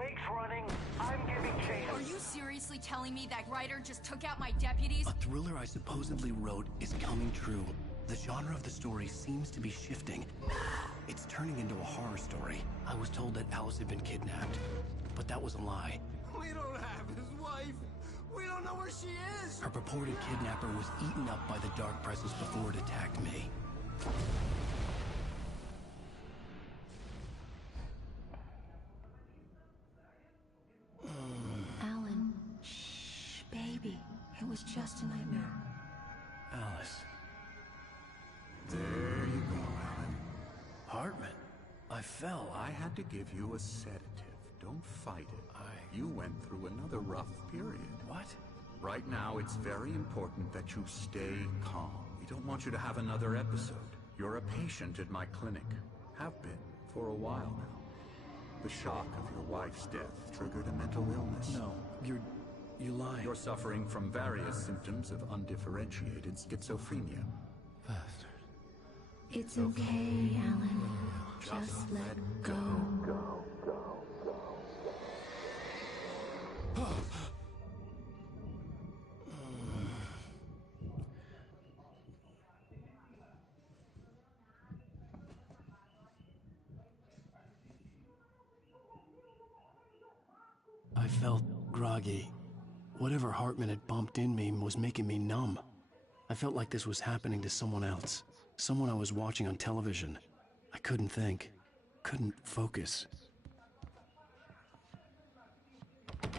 Wake's running. I'm giving chase. Are you seriously telling me that writer just took out my deputies? A thriller I supposedly wrote is coming true. The genre of the story seems to be shifting. It's turning into a horror story. I was told that Alice had been kidnapped, but that was a lie. We don't have his wife. We don't know where she is. Her purported kidnapper was eaten up by the dark presence before it attacked me. Alan, shh, baby. It was just a nightmare. Alice. There you go, Alan. Hartman. I fell. I had to give you a sedative. Don't fight it. You went through another rough period. What? Right now, it's very important that you stay calm. We don't want you to have another episode. You're a patient at my clinic. Have been for a while now. The shock of your wife's death triggered a mental illness. No, you're lying. You're suffering from various symptoms of undifferentiated schizophrenia. Bastard. It's okay, Alan. Just let go. I felt groggy. Whatever Hartman had bumped in me was making me numb. I felt like this was happening to someone else. Someone I was watching on television. I couldn't think. Couldn't focus.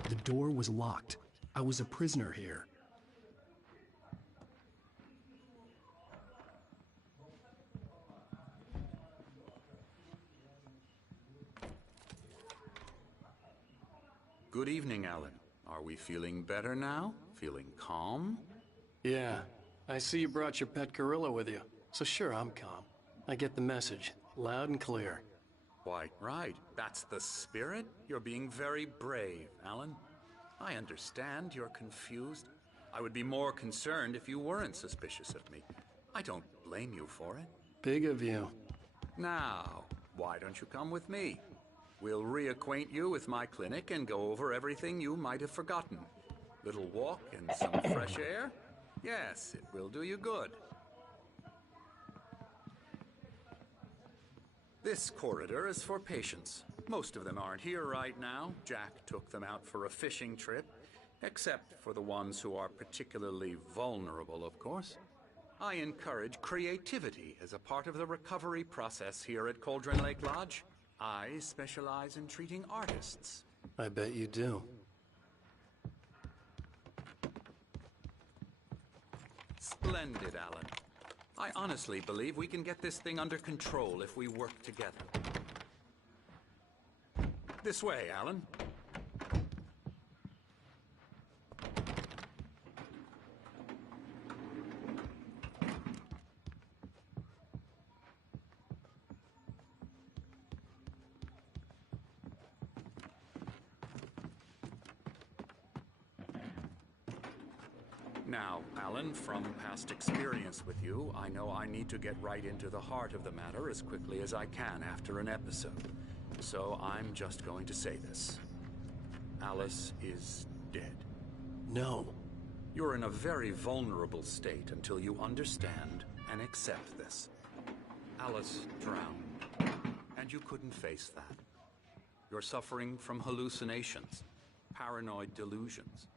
The door was locked. I was a prisoner here. Good evening, Alan. Are we feeling better now? Feeling calm? Yeah. I see you brought your pet gorilla with you. So sure, I'm calm. I get the message. Loud and clear. Quite right. That's the spirit. You're being very brave, Alan. I understand you're confused. I would be more concerned if you weren't suspicious of me. I don't blame you for it. Big of you. Now, why don't you come with me? We'll reacquaint you with my clinic and go over everything you might have forgotten. Little walk and some fresh air? Yes, it will do you good. This corridor is for patients. Most of them aren't here right now. Jack took them out for a fishing trip, except for the ones who are particularly vulnerable, of course. I encourage creativity as a part of the recovery process here at Cauldron Lake Lodge. I specialize in treating artists. I bet you do. Splendid, Alan. I honestly believe we can get this thing under control if we work together. This way, Alan. Now, Alan, from past experience with you, I know I need to get right into the heart of the matter as quickly as I can after an episode. So I'm just going to say this. Alice is dead. No. You're in a very vulnerable state until you understand and accept this. Alice drowned, and you couldn't face that. You're suffering from hallucinations, paranoid delusions,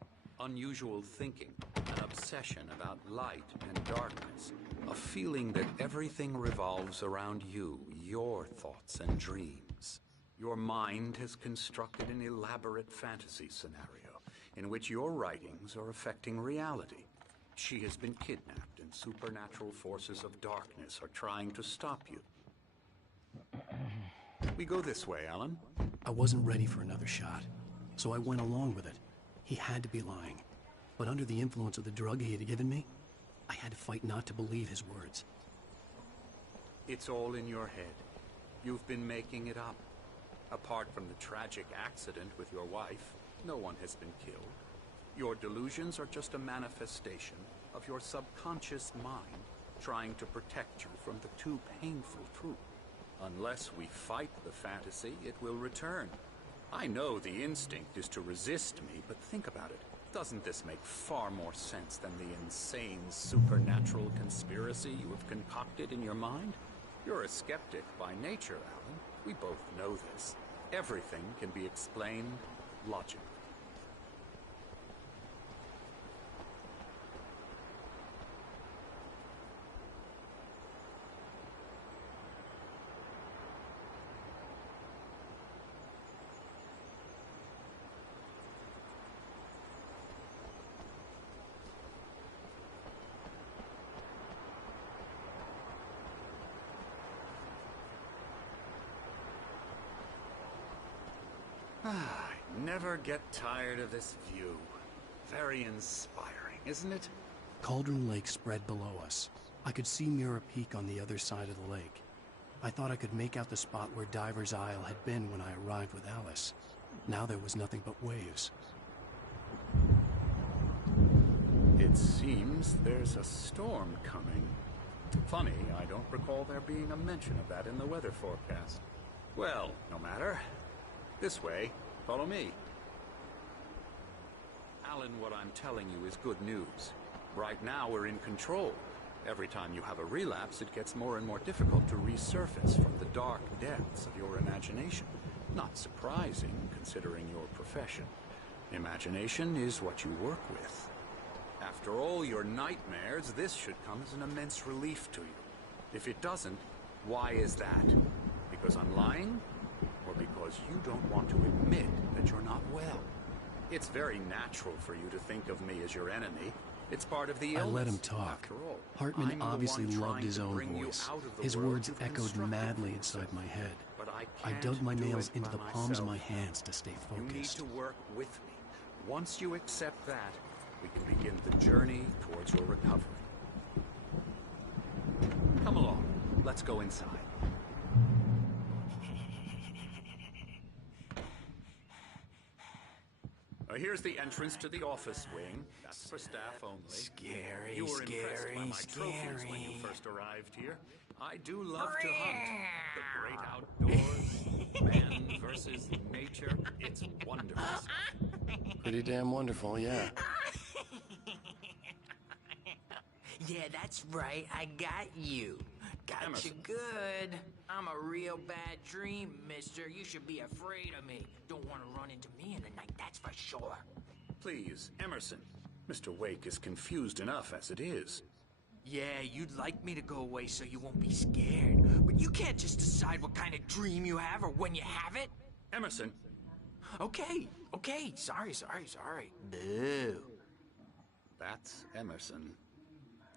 unusual thinking, an obsession about light and darkness, a feeling that everything revolves around you, your thoughts and dreams. Your mind has constructed an elaborate fantasy scenario in which your writings are affecting reality. She has been kidnapped and supernatural forces of darkness are trying to stop you. We go this way, Alan. I wasn't ready for another shot, so I went along with it. He had to be lying. But under the influence of the drug he had given me, I had to fight not to believe his words. It's all in your head. You've been making it up. Apart from the tragic accident with your wife, no one has been killed. Your delusions are just a manifestation of your subconscious mind trying to protect you from the too painful truth. Unless we fight the fantasy, it will return. I know the instinct is to resist me, but think about it. Doesn't this make far more sense than the insane supernatural conspiracy you have concocted in your mind? You're a skeptic by nature, Alan. We both know this. Everything can be explained logically. I never get tired of this view. Very inspiring, isn't it? Cauldron Lake spread below us. I could see Mirror Peak on the other side of the lake. I thought I could make out the spot where Diver's Isle had been when I arrived with Alice. Now there was nothing but waves. It seems there's a storm coming. Funny, I don't recall there being a mention of that in the weather forecast. Well, no matter. This way. Follow me. Alan, what I'm telling you is good news. Right now we're in control. Every time you have a relapse, it gets more and more difficult to resurface from the dark depths of your imagination. Not surprising, considering your profession. Imagination is what you work with. After all your nightmares, this should come as an immense relief to you. If it doesn't, why is that? Because I'm lying? Or because you don't want to admit that you're not well? It's very natural for you to think of me as your enemy. It's part of the illness. I let him talk. After all, Hartman obviously loved his own voice. His words echoed madly inside my head. But I dug my nails into the palms of my hands to stay You need focused. to work with me. Once you accept that, we can begin the journey towards your recovery. Come along. Let's go inside. Here's the entrance to the office wing. That's for staff only. Scary, You were impressed by my trophies when you first arrived here. I do love to hunt. The great outdoors, man versus nature. It's wonderful. Pretty damn wonderful, yeah. Yeah, that's right. I got you. Got Emerson. you good. I'm a real bad dream, mister. You should be afraid of me. Don't want to run into me in the night, that's for sure. Please, Emerson. Mr. Wake is confused enough as it is. Yeah, you'd like me to go away so you won't be scared. But you can't just decide what kind of dream you have or when you have it. Emerson. Okay. Sorry. Boo. That's Emerson.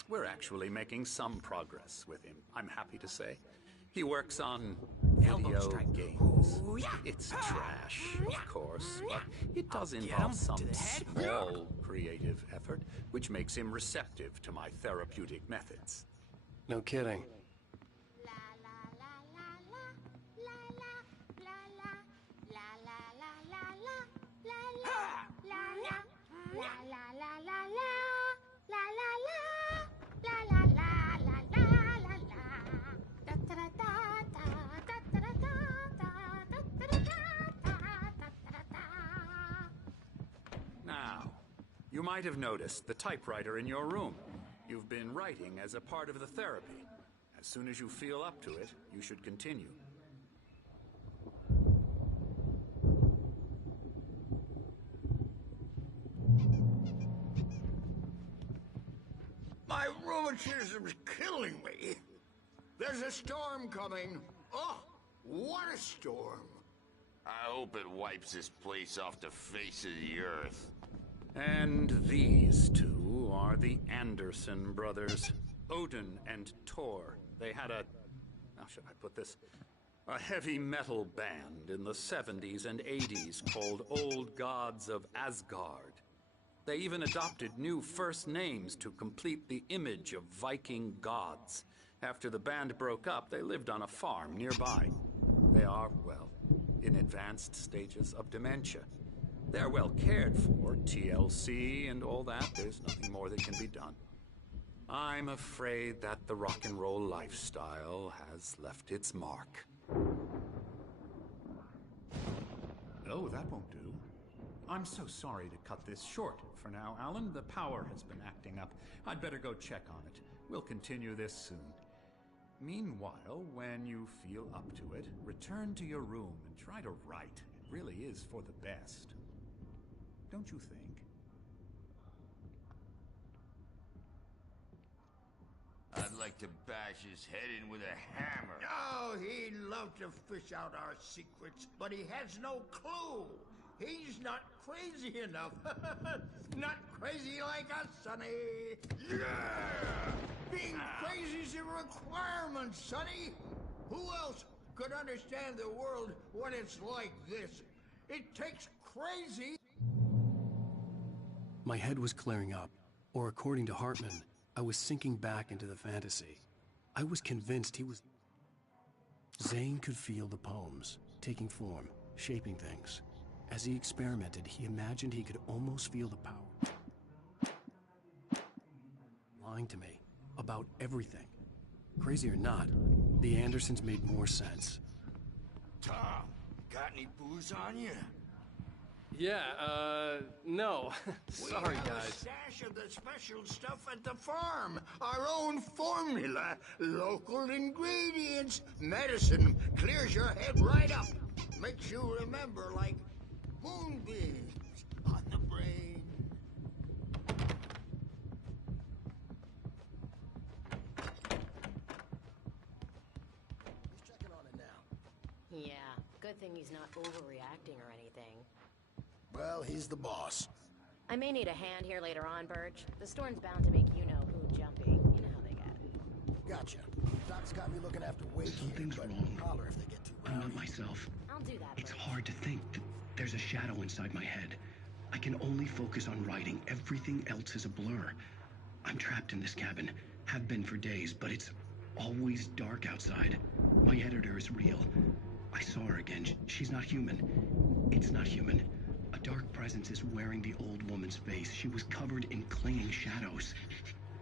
We're actually making some progress with him, I'm happy to say. He works on Elbow video strike. games. Ooh, yeah. It's trash, of course, but it does Get involve him some to the head. small creative effort, which makes him receptive to my therapeutic methods. No kidding. Now, you might have noticed the typewriter in your room. You've been writing as a part of the therapy. As soon as you feel up to it, you should continue. My rheumatism's killing me. There's a storm coming. Oh, what a storm. I hope it wipes this place off the face of the earth. And these two are the Anderson brothers, Odin and Thor. They had a, how should I put this, a heavy metal band in the 70s and 80s called Old Gods of Asgard. They even adopted new first names to complete the image of Viking gods. After the band broke up, they lived on a farm nearby. They are, well, in advanced stages of dementia. They're well cared for, TLC and all that. There's nothing more that can be done. I'm afraid that the rock and roll lifestyle has left its mark. No, that won't do. I'm so sorry to cut this short for now, Alan. The power has been acting up. I'd better go check on it. We'll continue this soon. Meanwhile, when you feel up to it, return to your room and try to write. It really is for the best. Don't you think? I'd like to bash his head in with a hammer. Oh, he'd love to fish out our secrets, but he has no clue. He's not crazy enough. Not crazy like us, Sonny. Yeah! Being crazy's a requirement, Sonny. Who else could understand the world when it's like this? It takes crazy. My head was clearing up, or according to Hartman, I was sinking back into the fantasy. I was convinced he was... Zane could feel the poems, taking form, shaping things. As he experimented, he imagined he could almost feel the power. Lying to me about everything. Crazy or not, the Andersons made more sense. Tom, got any booze on you? Yeah, no. Sorry, we have guys. a stash of the special stuff at the farm. Our own formula. Local ingredients. Medicine clears your head right up. Makes you remember like moonbeams on the brain. He's checking on it now. Yeah, good thing he's not overreacting or anything. Well, he's the boss. I may need a hand here later on, Birch. The storm's bound to make you-know-who jumpy. You know how they get. Gotcha. Doc's got me looking after Wade here, Something's but wrong. holler if they get too I'm rowdy. not myself. I'll do that, It's Birch. hard to think that there's a shadow inside my head. I can only focus on writing. Everything else is a blur. I'm trapped in this cabin. Have been for days, but it's always dark outside. My editor is real. I saw her again. She's not human. It's not human. A dark presence is wearing the old woman's face. She was covered in clinging shadows.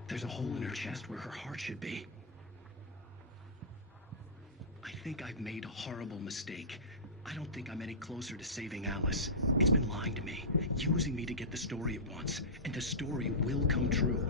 There's a hole in her chest where her heart should be. I think I've made a horrible mistake. I don't think I'm any closer to saving Alice. It's been lying to me, using me to get the story it wants, and the story will come true.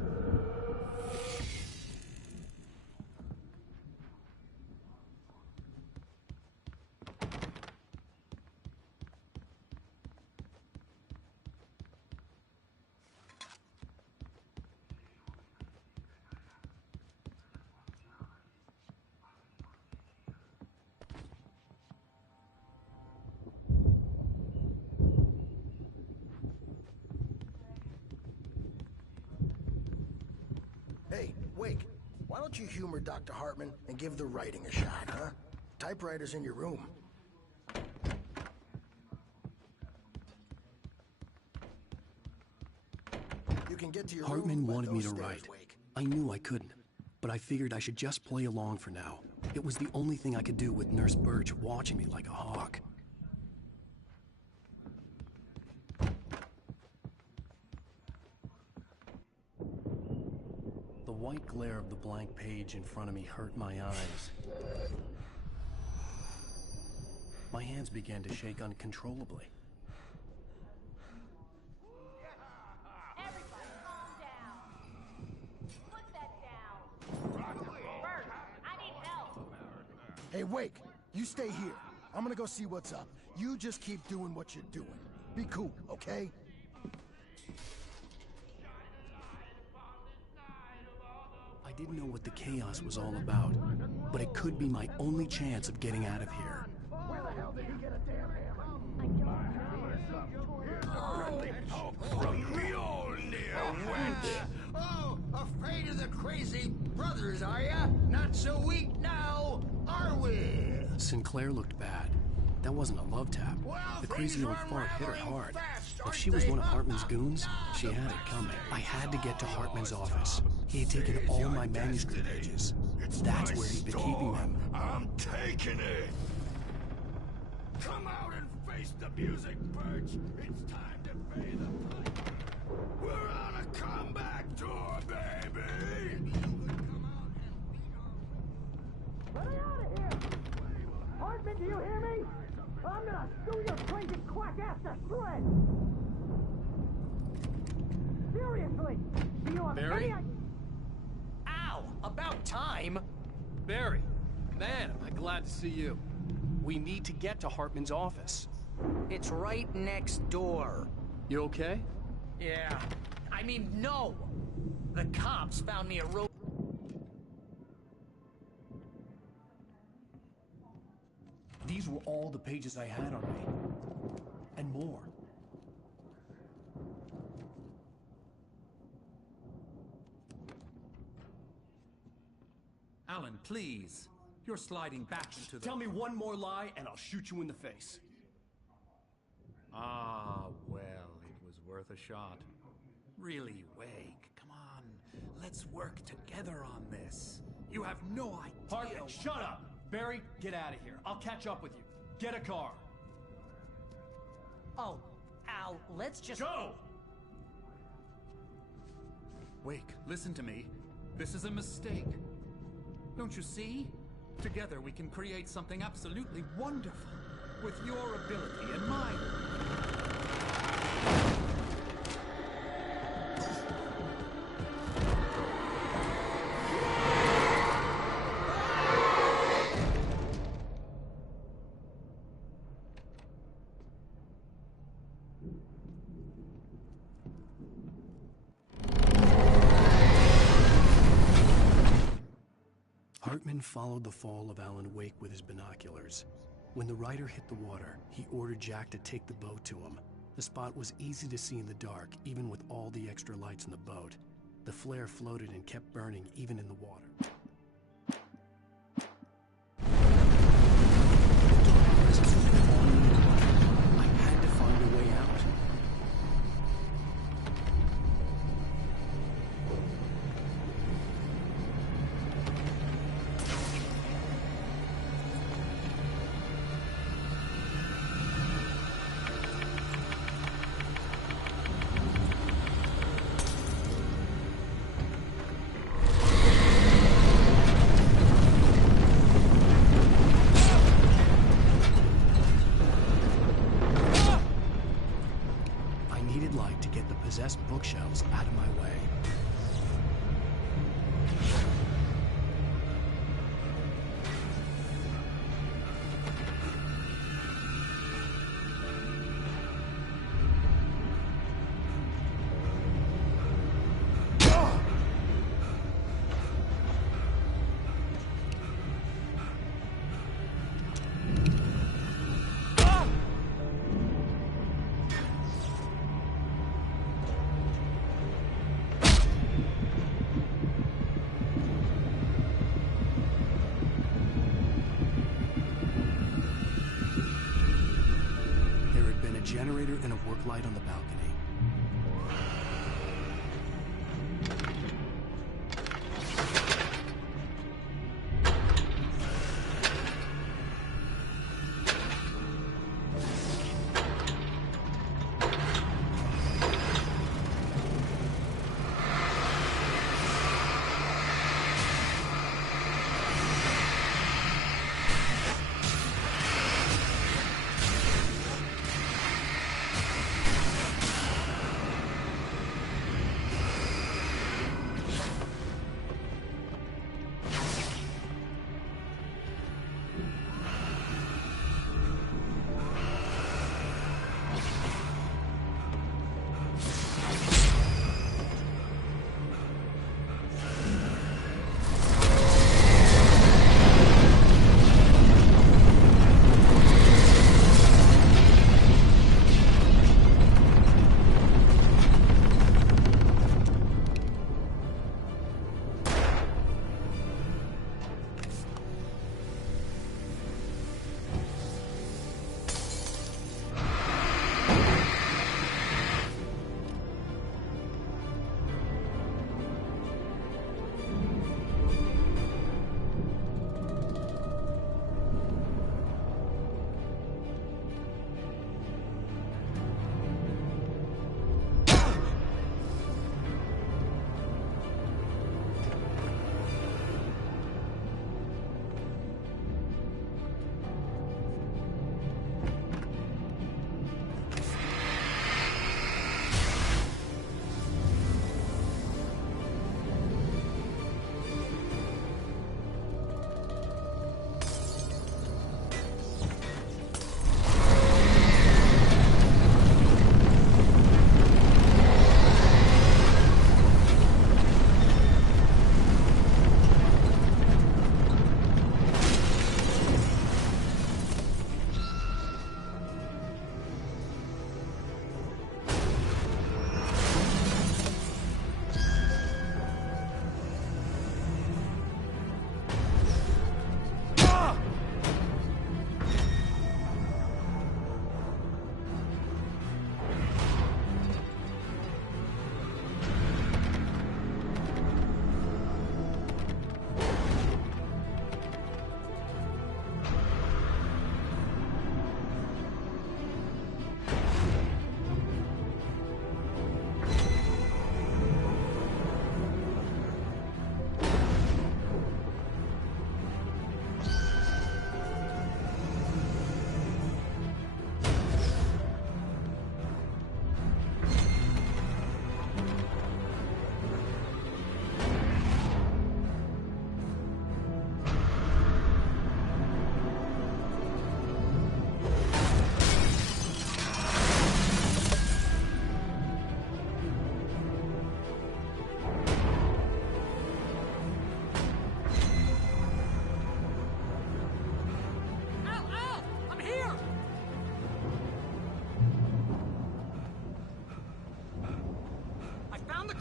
Hey, Wake, why don't you humor Dr. Hartman and give the writing a shot, huh? Typewriter's in your room. You can get to your Hartman room by wanted me those to stairs, write. Wake. I knew I couldn't, but I figured I should just play along for now. It was the only thing I could do with Nurse Birch watching me like a hawk. The white glare of the blank page in front of me hurt my eyes. My hands began to shake uncontrollably. Everybody calm down. Put that down. Bert, I need help. Hey, Wake, you stay here. I'm gonna go see what's up. You just keep doing what you're doing. Be cool, okay? I didn't know what the chaos was all about, but it could be my only chance of getting out of here. Where the hell did he get a damn hammer? Oh, afraid of the crazy brothers, are ya? Not so weak now, are we? Sinclair looked bad. That wasn't a love tap. Well, The crazy things old are fart hit her unraveling hard. fast, If aren't she was they? one of Hartman's goons, she had it coming. I had to get to Hartman's office. He had taken all my manuscript pages. That's where he'd been keeping them. I'm taking it! Come out and face the music, Birch! It's time to pay the piper! We're on a comeback tour, baby! Let me out of here! Hartman, do you hear me? I'm gonna sue your crazy quack the sled! Seriously! Do you have Barry? any... Ow! About time! Barry, man, am I glad to see you. We need to get to Hartman's office. It's right next door. You okay? Yeah. I mean, no! The cops found me a rope. These were all the pages I had on me. And more. Alan, please. You're sliding back into the... Tell me one more lie and I'll shoot you in the face. Ah, well, it was worth a shot. Really, Wake, come on. Let's work together on this. You have no idea... Hartman, shut up! Barry, get out of here. I'll catch up with you. Get a car. Oh, Al, let's just... Go! Wake, listen to me. This is a mistake. Don't you see? Together we can create something absolutely wonderful. With your ability and mine. Hartman followed the fall of Alan Wake with his binoculars. When the rider hit the water, he ordered Jack to take the boat to him. The spot was easy to see in the dark, even with all the extra lights in the boat. The flare floated and kept burning even in the water. I had to find a way out. Possessed bookshelves out of my way. Generator and a work light on the balcony.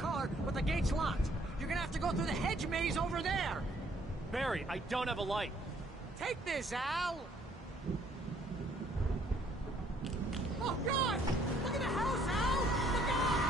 car, but the gate's locked. You're gonna have to go through the hedge maze over there. Barry, I don't have a light. Take this, Al! Oh, God! Look at the house, Al! Look out!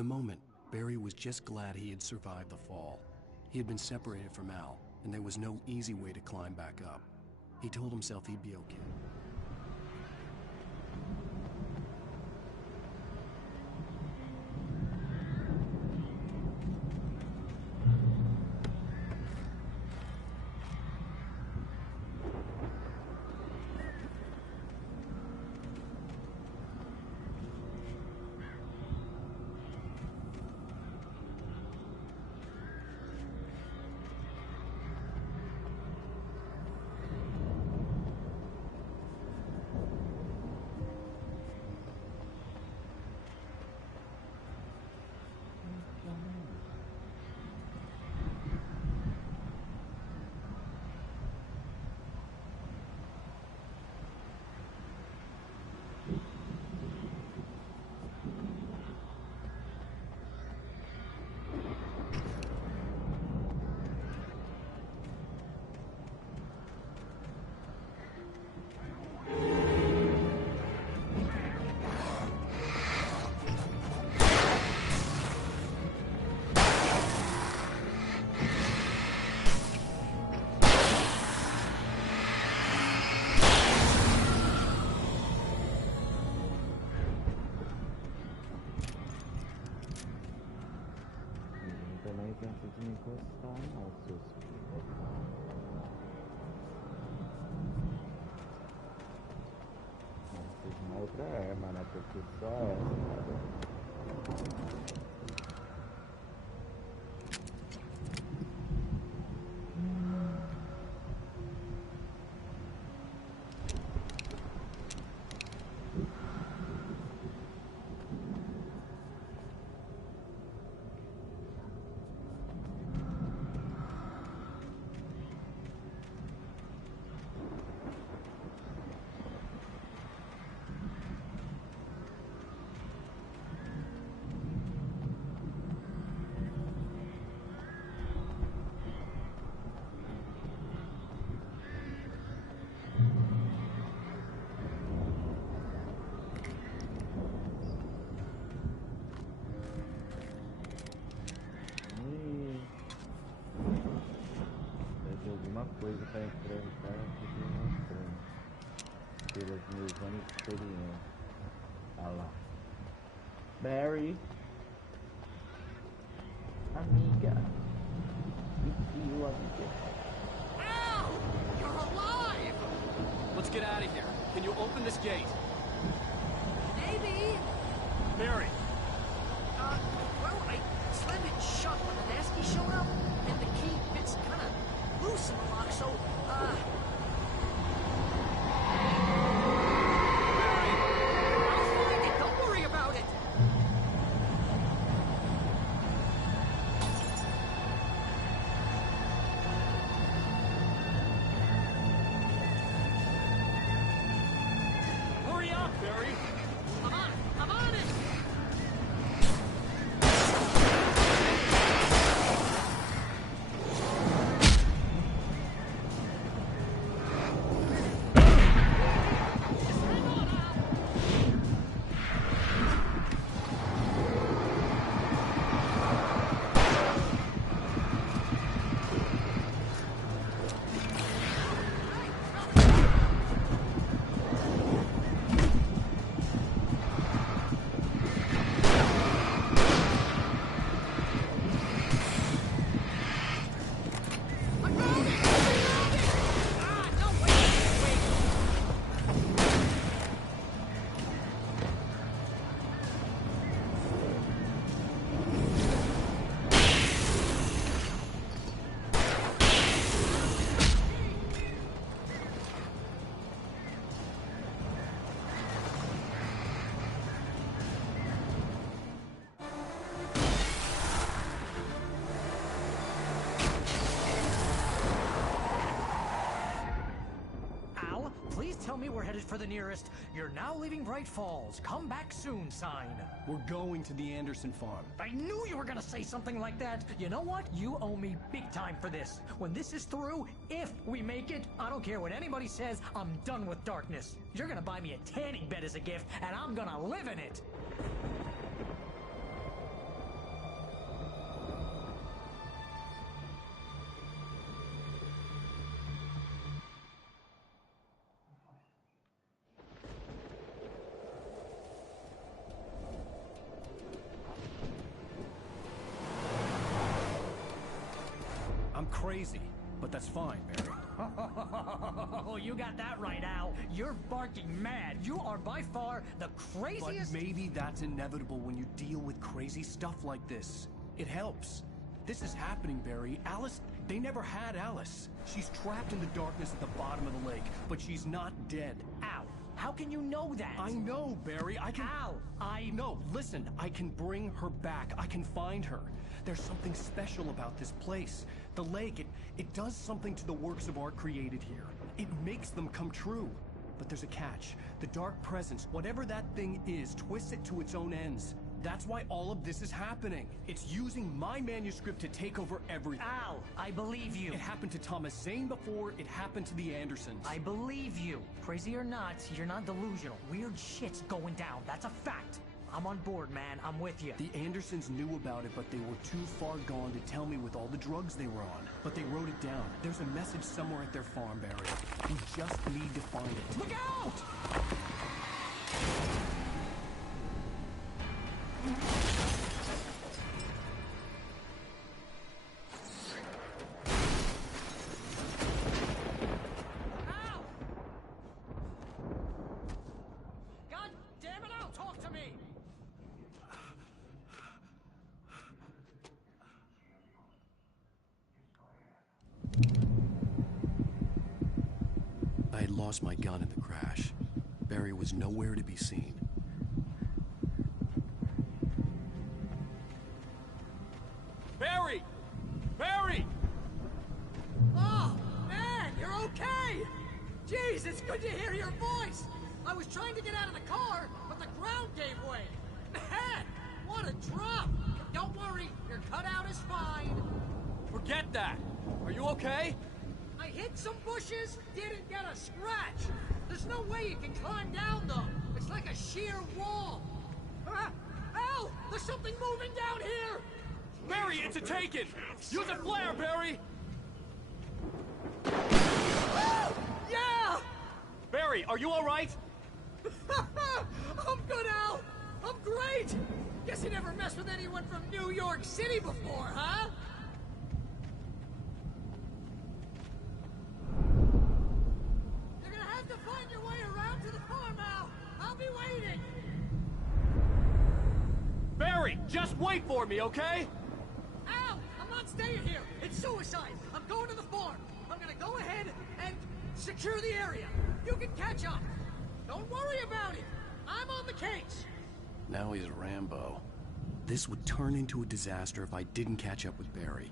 the moment, Barry was just glad he had survived the fall. He had been separated from Al, and there was no easy way to climb back up. He told himself he'd be okay. De me encostar não, seus filhos. Não seja uma outra arma, né? Porque só essa, cara. Coisa para enfrentar aqui mostrando pelos meus anos de experiência. Olha lá. Barry, amiga, it's you, amiga. Al! You're alive! Let's get out of here. Can you open this gate? Maybe. Barry! Well, I slammed it shut when the nasty showed up, and the key fits kind of loose in the lock, so, I'll find it, don't worry about it! Hurry up, Barry! I'm on it! Please tell me we're headed for the nearest "You're now leaving Bright Falls. Come back soon" sign. We're going to the Anderson farm. I knew you were gonna say something like that. You know what? You owe me big time for this. When this is through, if we make it, I don't care what anybody says, I'm done with darkness. You're gonna buy me a tanning bed as a gift, and I'm gonna live in it. crazy, but that's fine, Barry. Oh, you got that right, Al. You're barking mad. You are by far the craziest... But maybe that's inevitable when you deal with crazy stuff like this. It helps. This is happening, Barry. Alice, they never had Alice. She's trapped in the darkness at the bottom of the lake, but she's not dead. Al, how can you know that? I know, Barry. I can... Al, No, listen. I can bring her back. I can find her. There's something special about this place. The lake, it does something to the works of art created here. It makes them come true. But there's a catch. The dark presence, whatever that thing is, twists it to its own ends. That's why all of this is happening. It's using my manuscript to take over everything. Al, I believe you. It happened to Thomas Zane before, it happened to the Andersons. I believe you. Crazy or not, you're not delusional. Weird shit's going down. That's a fact. I'm on board, man. I'm with you. The Andersons knew about it, but they were too far gone to tell me with all the drugs they were on. But they wrote it down. There's a message somewhere at their farm, Barry. We just need to find it. Look out! God damn it, Al, talk to me! I had lost my gun in the crash. Barry was nowhere to be seen. Barry! Barry! Oh, man, you're okay! Jeez, it's good to hear your voice! I was trying to get out of the car, but the ground gave way. Man, what a drop! Don't worry, your cutout is fine. Forget that! Are you okay? I hit some bushes, didn't get a scratch. There's no way you can climb down, though. It's like a sheer wall. Al, there's something moving down here! Barry, it's a taken! Use a flare, Barry! Yeah! Barry, are you alright? I'm good, Al! I'm great! Guess you never messed with anyone from New York City before, huh? You're gonna have to find your way around to the farm, Al! I'll be waiting! Barry, just wait for me, okay? Al! I'm not staying here! It's suicide! I'm going to the farm! I'm gonna go ahead and secure the area! You can catch up! Don't worry about it! I'm on the case! Now he's Rambo. This would turn into a disaster if I didn't catch up with Barry.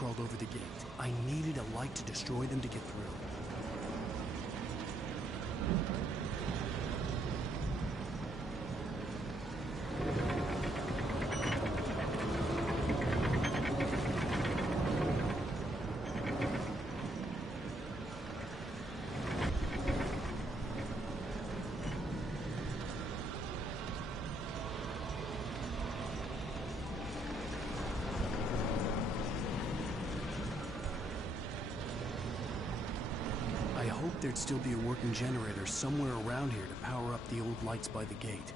crawled over the gate. I needed a light to destroy them to get through. I hoped there'd still be a working generator somewhere around here to power up the old lights by the gate.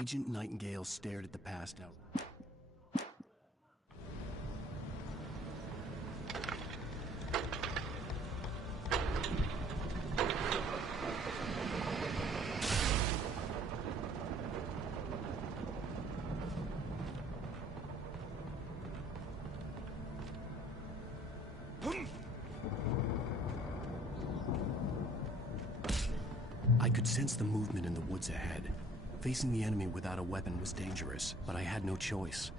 Agent Nightingale stared at the passed out. I could sense the movement in the woods ahead. Facing the enemy without a weapon was dangerous, but I had no choice.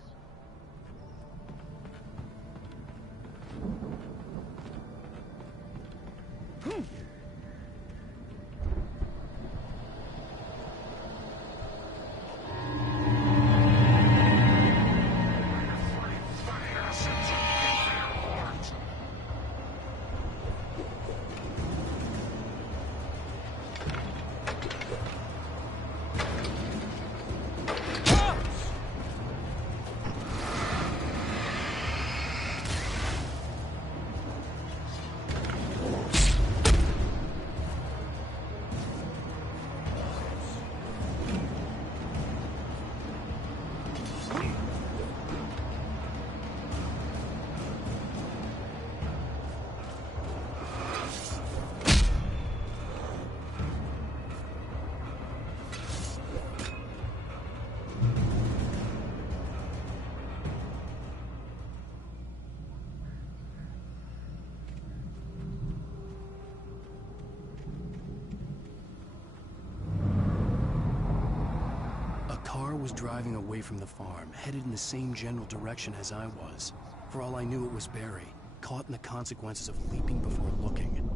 Was driving away from the farm, headed in the same general direction as I was. For all I knew, it was Barry, caught in the consequences of leaping before looking.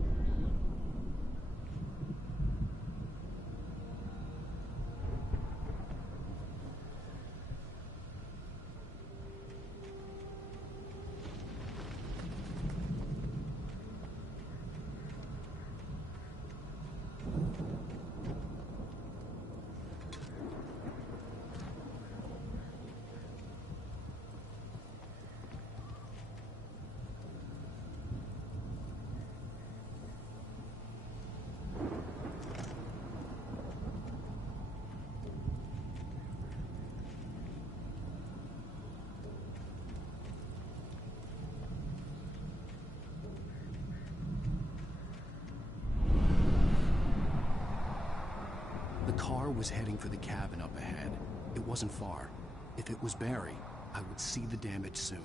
The car was heading for the cabin up ahead. It wasn't far. If it was Barry, I would see the damage soon.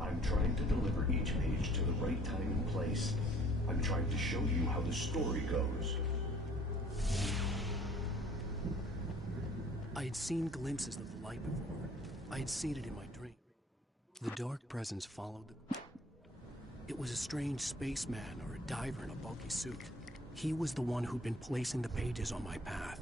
I'm trying to deliver each page to the right time and place. I'm trying to show you how the story goes. I had seen glimpses of the light before. I had seen it in my dream. The dark presence followed the... It was a strange spaceman or a diver in a bulky suit. He was the one who'd been placing the pages on my path.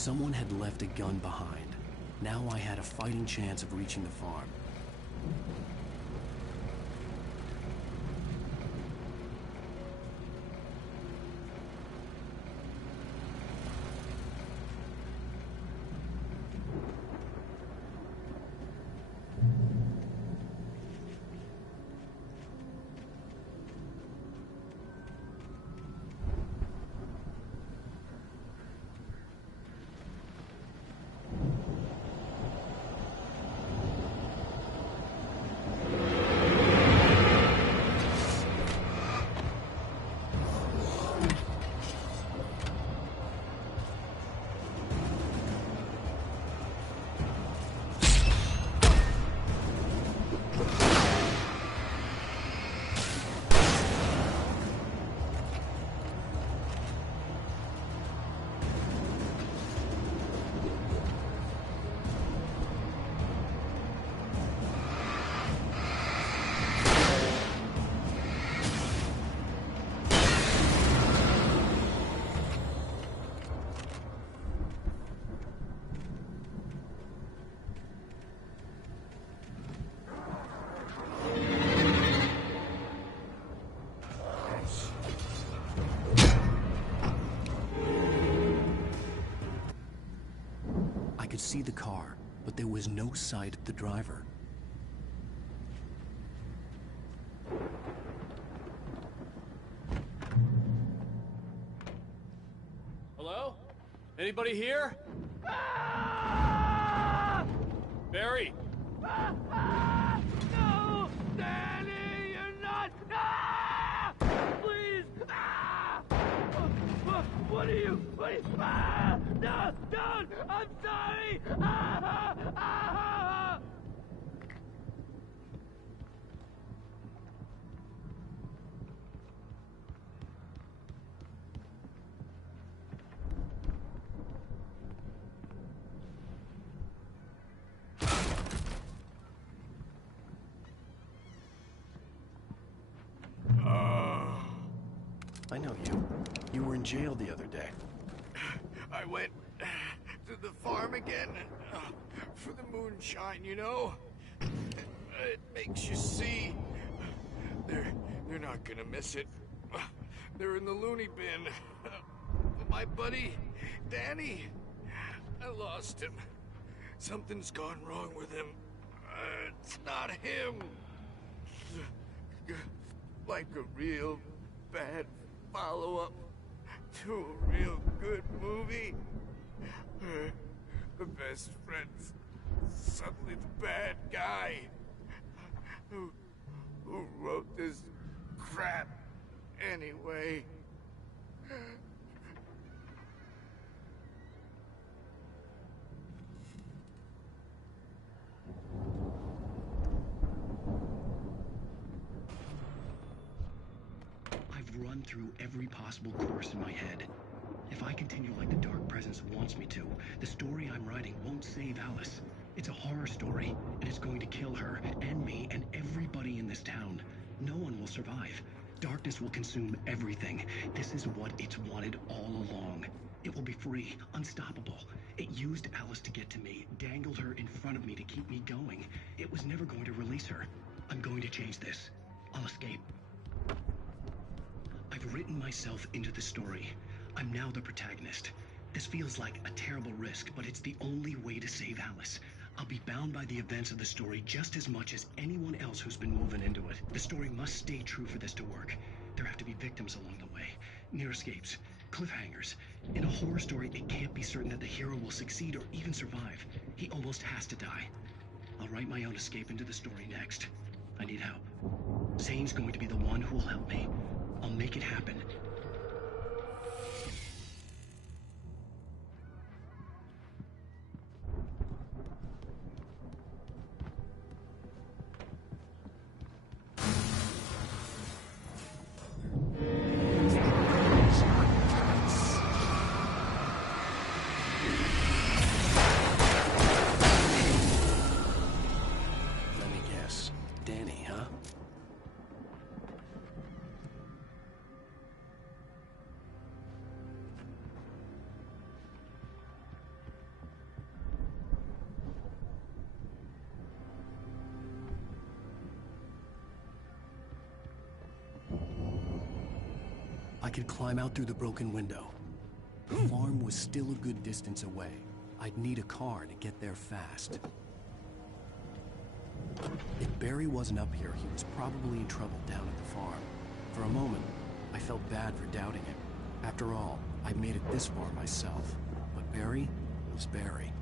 Someone had left a gun behind. Now I had a fighting chance of reaching the farm. I could see the car, but there was no sight of the driver. Hello? Anybody here? Barry! No! Danny, you're not! Please! What are you? No! Don't! I'm sorry! I know you. You were in jail the other day. I went to the farm again for the moonshine, you know? It makes you see. They're not gonna miss it. They're in the loony bin. My buddy, Danny, I lost him. Something's gone wrong with him. It's not him. Like a real bad follow-up to a real good movie. The best friend's suddenly the bad guy. Who wrote this crap anyway? I've run through every possible course in my head. If I continue like the Dark Presence wants me to, the story I'm writing won't save Alice. It's a horror story, and it's going to kill her, and me, and everybody in this town. No one will survive. Darkness will consume everything. This is what it's wanted all along. It will be free, unstoppable. It used Alice to get to me, dangled her in front of me to keep me going. It was never going to release her. I'm going to change this. I'll escape. I've written myself into the story. I'm now the protagonist. This feels like a terrible risk, but it's the only way to save Alice. I'll be bound by the events of the story just as much as anyone else who's been woven into it. The story must stay true for this to work. There have to be victims along the way, near escapes, cliffhangers. In a horror story, it can't be certain that the hero will succeed or even survive. He almost has to die. I'll write my own escape into the story next. I need help. Zane's going to be the one who will help me. I'll make it happen. Let me guess. Danny, huh? I could climb out through the broken window. The farm was still a good distance away. I'd need a car to get there fast. If Barry wasn't up here, he was probably in trouble down at the farm. For a moment, I felt bad for doubting him. After all, I'd made it this far myself. But Barry was Barry.